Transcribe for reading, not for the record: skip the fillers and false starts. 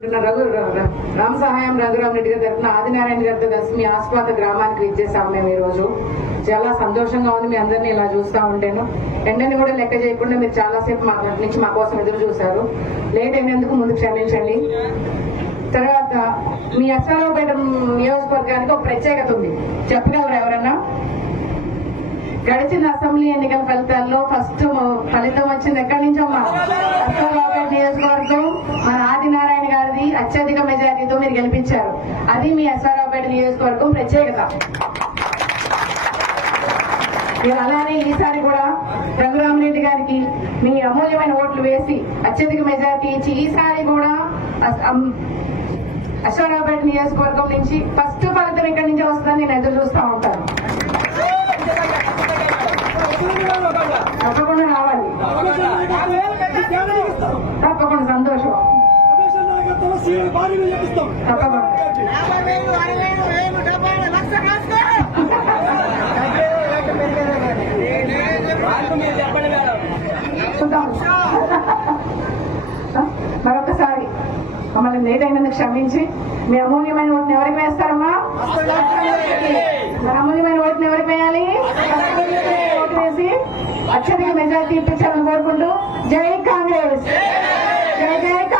రామ సహాయం రఘురామ్ రెడ్డి గారి తరఫున ఆదినారాయణ గారితో కలిసి మీ ఆస్పాత గ్రామానికి విచ్చేసాము మేము ఈ రోజు. చాలా సంతోషంగా ఉంది మీ అందరినీ ఇలా చూస్తూ ఉంటేను. ఎండని కూడా లెక్క చేయకుండా మీరు చాలాసేపు మా నుంచి మా కోసం ఎదురు చూశారు. లేట్ అయినందుకు ముందు క్షమించండి. తర్వాత మీ అశ్వారావుపేట నియోజకవర్గానికి ఒక ప్రత్యేకత ఉంది, చెప్పగలరు ఎవరన్నా? గడిచిన అసెంబ్లీ ఎన్నికల ఫలితాల్లో ఫస్ట్ ఫలితం వచ్చింది ఎక్కడి నుంచో మా అశ్వారావుపేట నియోజకవర్గం మన ఆదినారాయణ గారిది అత్యధిక మెజారిటీతో మీరు గెలిపించారు. అది మీ అశ్వారావుపేట నియోజకవర్గం ప్రత్యేకత. మీరు అలానే ఈసారి కూడా రఘురామరెడ్డి గారికి మీ అమూల్యమైన ఓట్లు వేసి అత్యధిక మెజారిటీ ఇచ్చి ఈసారి కూడా అశ్వారావుపేట నియోజకవర్గం నుంచి ఫస్ట్ ఫలితం ఇక్కడి నుంచి వస్తుందని నేను ఎదురు చూస్తూ ఉంటాను. తప్పకుండా రావాలి, తప్పకుండా సంతోషం, తప్పకుండా. మరొకసారి మమ్మల్ని లేట్ అయినందుకు క్షమించి మీ అమూల్యమైన ఓటుని ఎవరికి వేస్తారమ్మా? మరి అమూల్యమైన ఓటుని ఎవరికి వేయాలి? ఓటు వేసి అత్యధిక మెజార్టీ ఇప్పించాలని కోరుకుంటూ జై కాంగ్రెస్, జై జై కాంగ్రెస్.